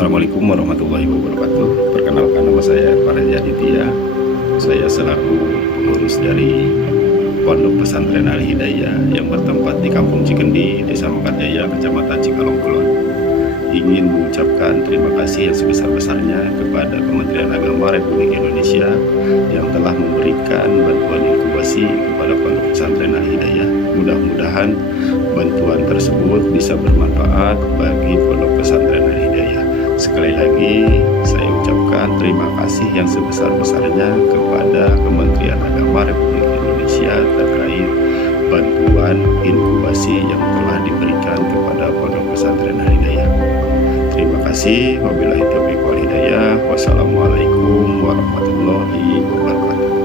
Assalamualaikum warahmatullahi wabarakatuh. Perkenalkan, nama saya Farid Aditya. Saya selaku pengurus dari Pondok Pesantren Al Hidayah yang bertempat di Kampung Cikendi, Desa Mekarjaya, Kecamatan Cikalong Kulon. Ingin mengucapkan terima kasih yang sebesar-besarnya kepada Kementerian Agama Republik Indonesia yang telah memberikan bantuan inkubasi kepada Pondok Pesantren Al Hidayah. Mudah-mudahan bantuan tersebut bisa bermanfaat bagi Pondok Pesantren Al Hidayah. Sekali lagi saya ucapkan terima kasih yang sebesar-besarnya kepada Kementerian Agama Republik Indonesia terkait bantuan inkubasi yang telah diberikan kepada Pondok Pesantren Al Hidayah. Terima kasih. Wabillahi taufiq wal hidayah. Wassalamualaikum warahmatullahi wabarakatuh.